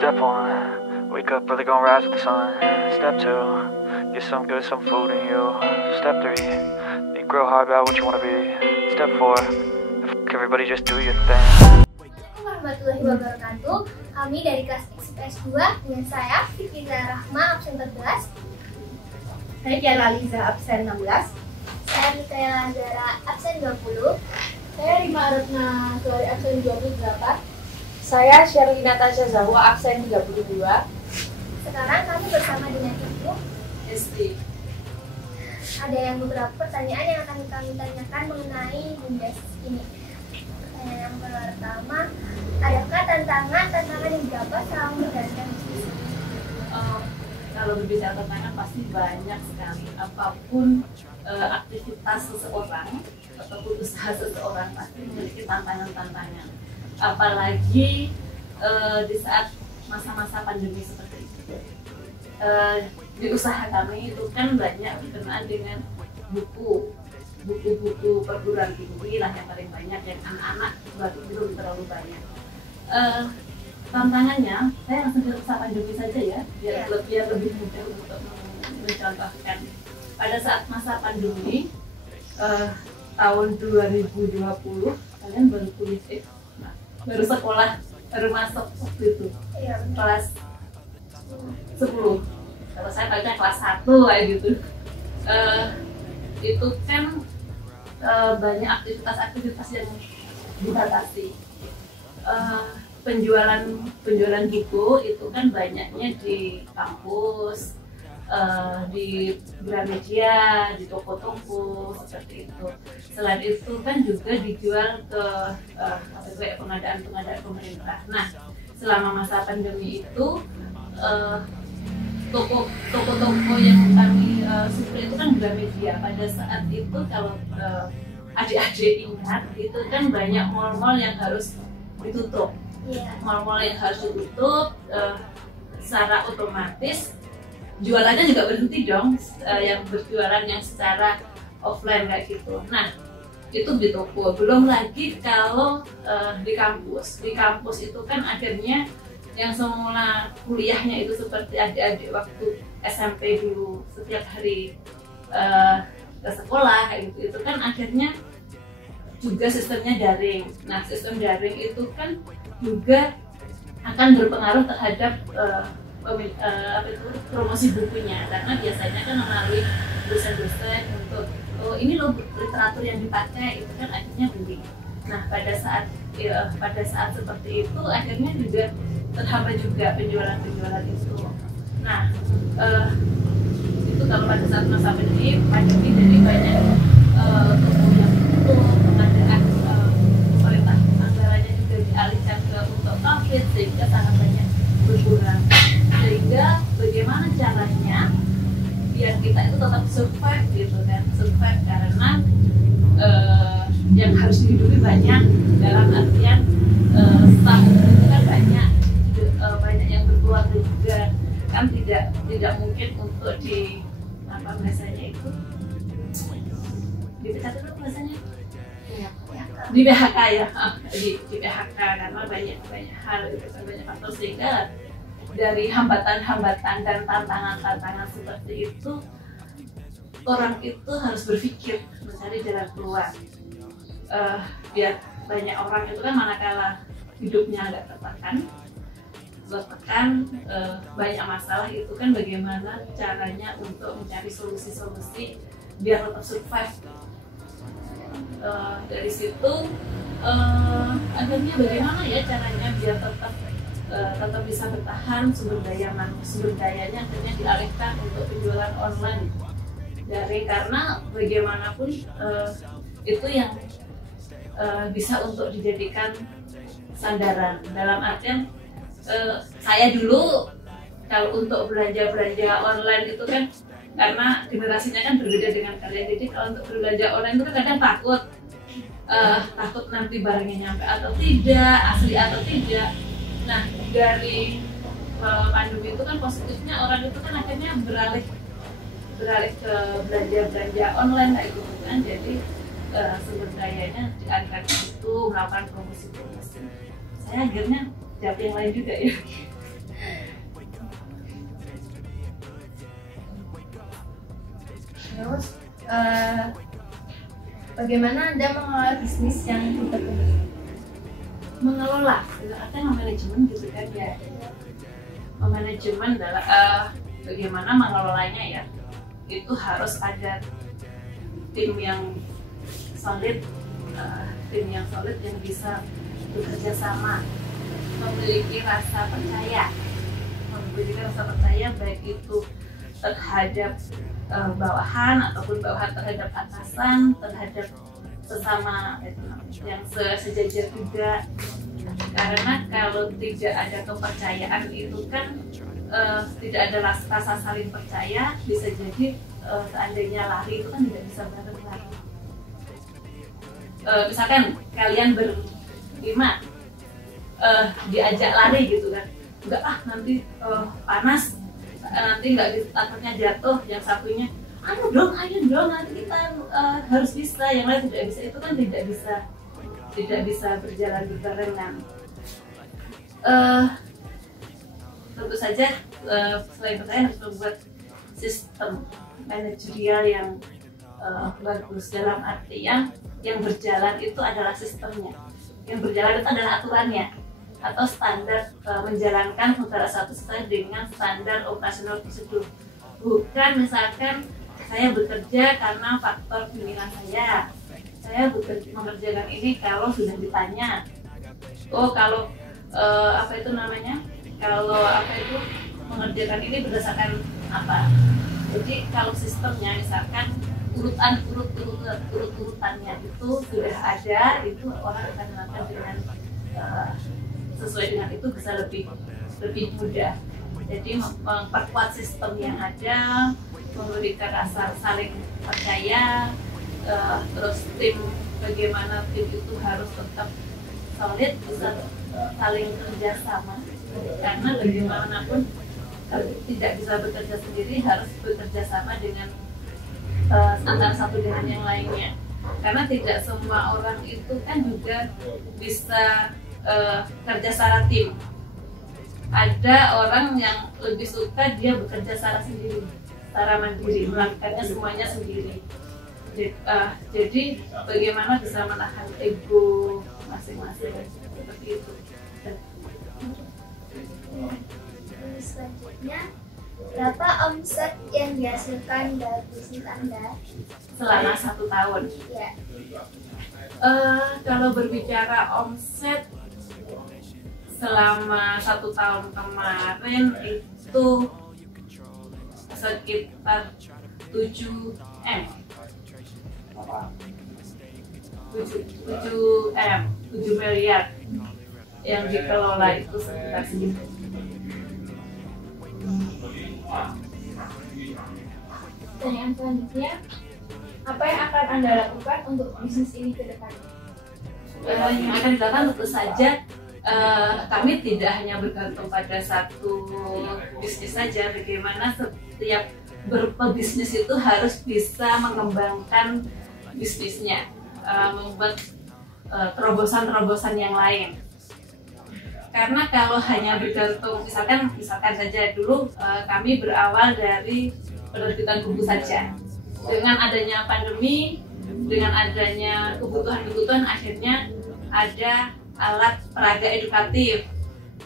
Step one, wake up early, gonna rise with the sun. Step two, get some good, some food in you. Step three, think real hard about what you wanna be. Step four, fuck everybody, just do your thing. Assalamualaikum warahmatullahi wabarakatuh. Kami dari kelas IPS 2 dengan saya Fikriza Rahma absen 14. Saya Tiara Liza absen 16. Saya Mikaela Zara absen 20. Saya Rima Retna Suri absen 28. Saya Shirley Natasha Zahwa absen 32. Sekarang kami bersama dengan Ibu Esti. Ada yang beberapa pertanyaan yang akan kami tanyakan mengenai BUMDes ini. Pertanyaan yang pertama, adakah tantangan yang dapat selama menjalankan diskusi? Kalau berbicara tantangan pasti banyak sekali. Apapun aktivitas seseorang ataupun usaha seseorang pasti memiliki tantangan-tantangan. Apalagi di saat masa-masa pandemi seperti itu. Di usaha kami itu kan banyak berkenaan dengan buku-buku perguruan tinggi lah yang paling banyak, yang anak-anak baru belum terlalu banyak. Tantangannya, saya langsung ke usaha pandemi saja ya, biar lebih mudah untuk mencontohkan. Pada saat masa pandemi tahun 2020, kalian baru kuliah, baru sekolah, baru masuk waktu itu, kelas 10. Kalau saya tanya kelas 1 kayak gitu. Itu kan banyak aktivitas yang dibatasi. Penjualan buku itu kan banyaknya di kampus, di Gramedia, di toko-toko seperti itu. Selain itu kan juga dijual ke pengadaan pemerintah. Nah, selama masa pandemi itu toko-toko yang kami supply itu kan Gramedia. Pada saat itu kalau adik-adik ingat itu kan banyak mall-mall yang harus ditutup. Mall-mall yang harus ditutup secara otomatis jualannya juga berhenti dong, yang berjualan yang secara offline kayak gitu. Nah, itu di toko. Belum lagi kalau di kampus itu kan akhirnya yang semula kuliahnya itu seperti adik-adik waktu SMP dulu setiap hari ke sekolah kayak gitu, itu kan akhirnya juga sistemnya daring. Nah, sistem daring itu kan juga akan berpengaruh terhadap promosi bukunya, karena biasanya kan melalui dosen-dosen untuk ini loh literatur yang dipakai, itu kan akhirnya beli. Nah, pada saat seperti itu akhirnya juga terhambat juga penjualan itu. Nah, itu kalau pada saat masa pandemi jadi banyak toko yang tutup, pengadaan pemerintah anggarannya juga dialihkan ke untuk COVID, sehingga sangat banyak berkurang. Sehingga bagaimana caranya biar kita itu tetap survive gitu kan, survive karena yang harus dihidupi banyak, dalam artian staff itu kan banyak yang berkeluarga juga kan, tidak mungkin untuk di apa bahasanya itu dipecat itu bahasanya di PHK ya, di PHK karena banyak hal gitu kan, banyak faktor, sehingga dari hambatan-hambatan dan tantangan-tantangan seperti itu orang itu harus berpikir mencari jalan keluar. Biar banyak orang itu kan manakala hidupnya agak tertekan, banyak masalah, itu kan bagaimana caranya untuk mencari solusi-solusi biar tetap survive. Dari situ akhirnya bagaimana ya caranya biar tetap bisa bertahan, sumber dayanya akhirnya dialihkan untuk penjualan online dari, karena bagaimanapun itu yang bisa untuk dijadikan sandaran, dalam artian saya dulu kalau untuk belanja online itu kan karena generasinya kan berbeda dengan kalian, jadi kalau untuk berbelanja online itu kan kadang takut nanti barangnya nyampe atau tidak, asli atau tidak. Nah, dari pandemi itu kan positifnya orang itu kan akhirnya beralih ke belanja online kayak gitu kan, jadi sumber dayanya dialihkan ke situ, melakukan promosi. Saya akhirnya jawab yang lain juga ya. Terus bagaimana Anda mengelola bisnis yang berkembang? Mengelola, artinya manajemen gitu kan ya. Manajemen adalah bagaimana mengelolanya ya. Itu harus ada tim yang solid, yang bisa bekerja sama, memiliki rasa percaya baik itu terhadap bawahan ataupun bawahan terhadap atasan, terhadap sesama yang sejajar juga. Karena kalau tidak ada kepercayaan itu kan tidak ada rasa saling percaya, bisa jadi seandainya lari itu kan tidak bisa bareng-bareng. Misalkan kalian berlima diajak lari gitu kan, enggak nanti panas, nanti nggak takutnya jatuh, yang satunya ayo dong nanti kita harus bisa, yang lain tidak bisa, itu kan tidak bisa berjalan berbarengan. Tentu saja selain percaya harus membuat sistem manajerial yang bagus, dalam artian yang berjalan itu adalah sistemnya, yang berjalan itu adalah aturannya atau standar menjalankan saudara satu sesuai dengan standar operasional prosedur. Bukan misalkan saya bekerja karena faktor pimpinan saya mengerjakan ini kalau sudah ditanya, kalau mengerjakan ini berdasarkan apa. Jadi kalau sistemnya misalkan urutannya itu sudah ada, itu orang akan melakukan dengan sesuai dengan itu bisa lebih mudah. Jadi memperkuat sistem yang ada, memberikan rasa saling percaya, terus bagaimana tim itu harus tetap solid, bisa saling kerjasama. Karena bagaimanapun tidak bisa bekerja sendiri, harus bekerja sama dengan antara satu dengan yang lainnya. Karena tidak semua orang itu kan juga bisa kerja secara tim. Ada orang yang lebih suka dia bekerja secara sendiri, secara mandiri, melakukannya semuanya sendiri. Jadi bagaimana bisa menahan ego masing-masing seperti itu. Selanjutnya, berapa omset yang dihasilkan dari bisnis Anda Selama 1 tahun? Ya. Kalau berbicara omset selama 1 tahun kemarin itu sekitar 7 miliar yang dikelola itu sekitar segitu. Pertanyaan selanjutnya, apa yang akan Anda lakukan untuk bisnis ini ke depan? Yang akan dilakukan tentu saja kami tidak hanya bergantung pada satu bisnis saja. Bagaimana setiap pebisnis itu harus bisa mengembangkan bisnisnya, membuat terobosan-terobosan yang lain. Karena kalau hanya bergantung, misalkan saja dulu kami berawal dari penerbitan buku saja. Dengan adanya pandemi, dengan adanya kebutuhan akhirnya ada alat peraga edukatif,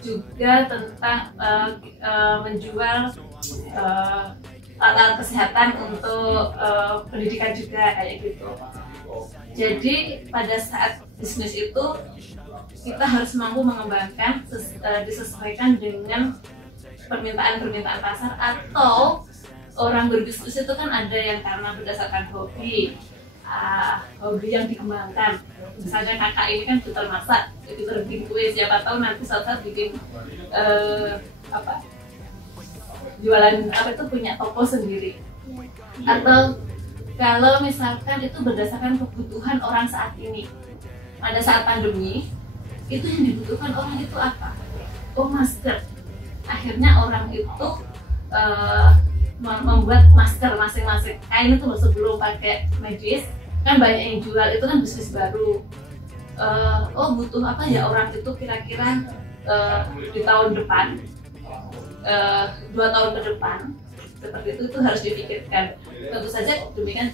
juga tentang menjual alat kesehatan untuk pendidikan juga kayak gitu. Jadi pada saat bisnis itu kita harus mampu mengembangkan disesuaikan dengan permintaan pasar, atau orang berbisnis itu kan ada yang karena berdasarkan hobi yang dikembangkan. Misalnya kakak ini kan putar masak, putar bikin kue, siapa tahu nanti suatu saat bikin jualan punya toko sendiri. Atau kalau misalkan itu berdasarkan kebutuhan orang saat ini, pada saat pandemi itu yang dibutuhkan orang itu apa? Masker. Akhirnya orang itu membuat masker masing-masing. Kain itu sebelum pakai medis kan banyak yang jual, itu kan bisnis baru. Butuh apa ya orang itu kira-kira di tahun depan, 2 tahun ke depan seperti itu harus dipikirkan. Tentu saja demikian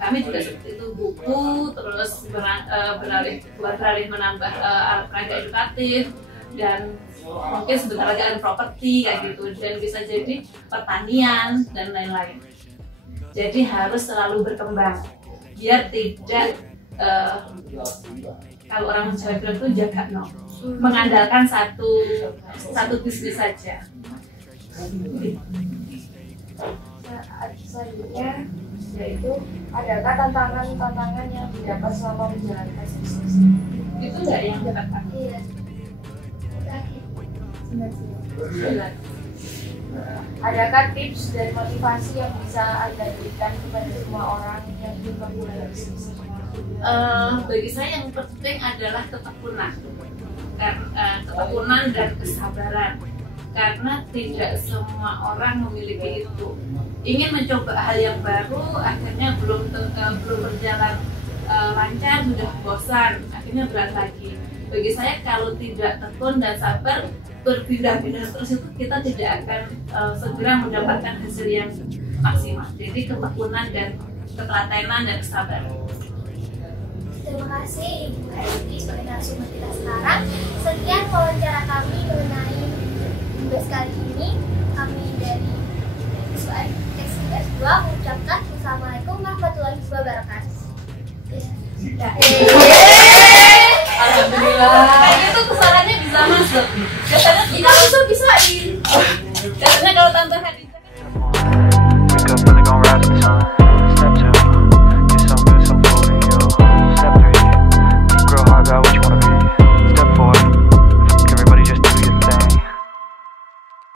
kami juga seperti itu, buku, terus beralih menambah alat peraga edukatif, dan mungkin sebentar lagi ada properti kayak gitu, dan bisa jadi pertanian dan lain-lain. Jadi harus selalu berkembang biar tidak kalau orang Jawa bilang itu jaga no, mengandalkan satu bisnis saja. Selanjutnya yaitu adakah tantangan yang didapat selama menjalankan bisnis? Itu nggak yang dapat Iya. Adakah tips dan motivasi yang bisa Anda berikan kepada semua orang yang ingin memulai bisnis? Bagi saya yang penting adalah ketekunan dan kesabaran, karena tidak semua orang memiliki itu. Ingin mencoba hal yang baru, akhirnya belum berjalan lancar, sudah bosan, akhirnya berat lagi. Bagi saya kalau tidak tekun dan sabar, berpindah-pindah terus itu kita tidak akan segera mendapatkan hasil yang maksimal. Jadi ketekunan dan ketelatenan dan kesabaran. Terima kasih Ibu Edi sebagai narasumber kita sekarang. Sekian wawancara kami mengenai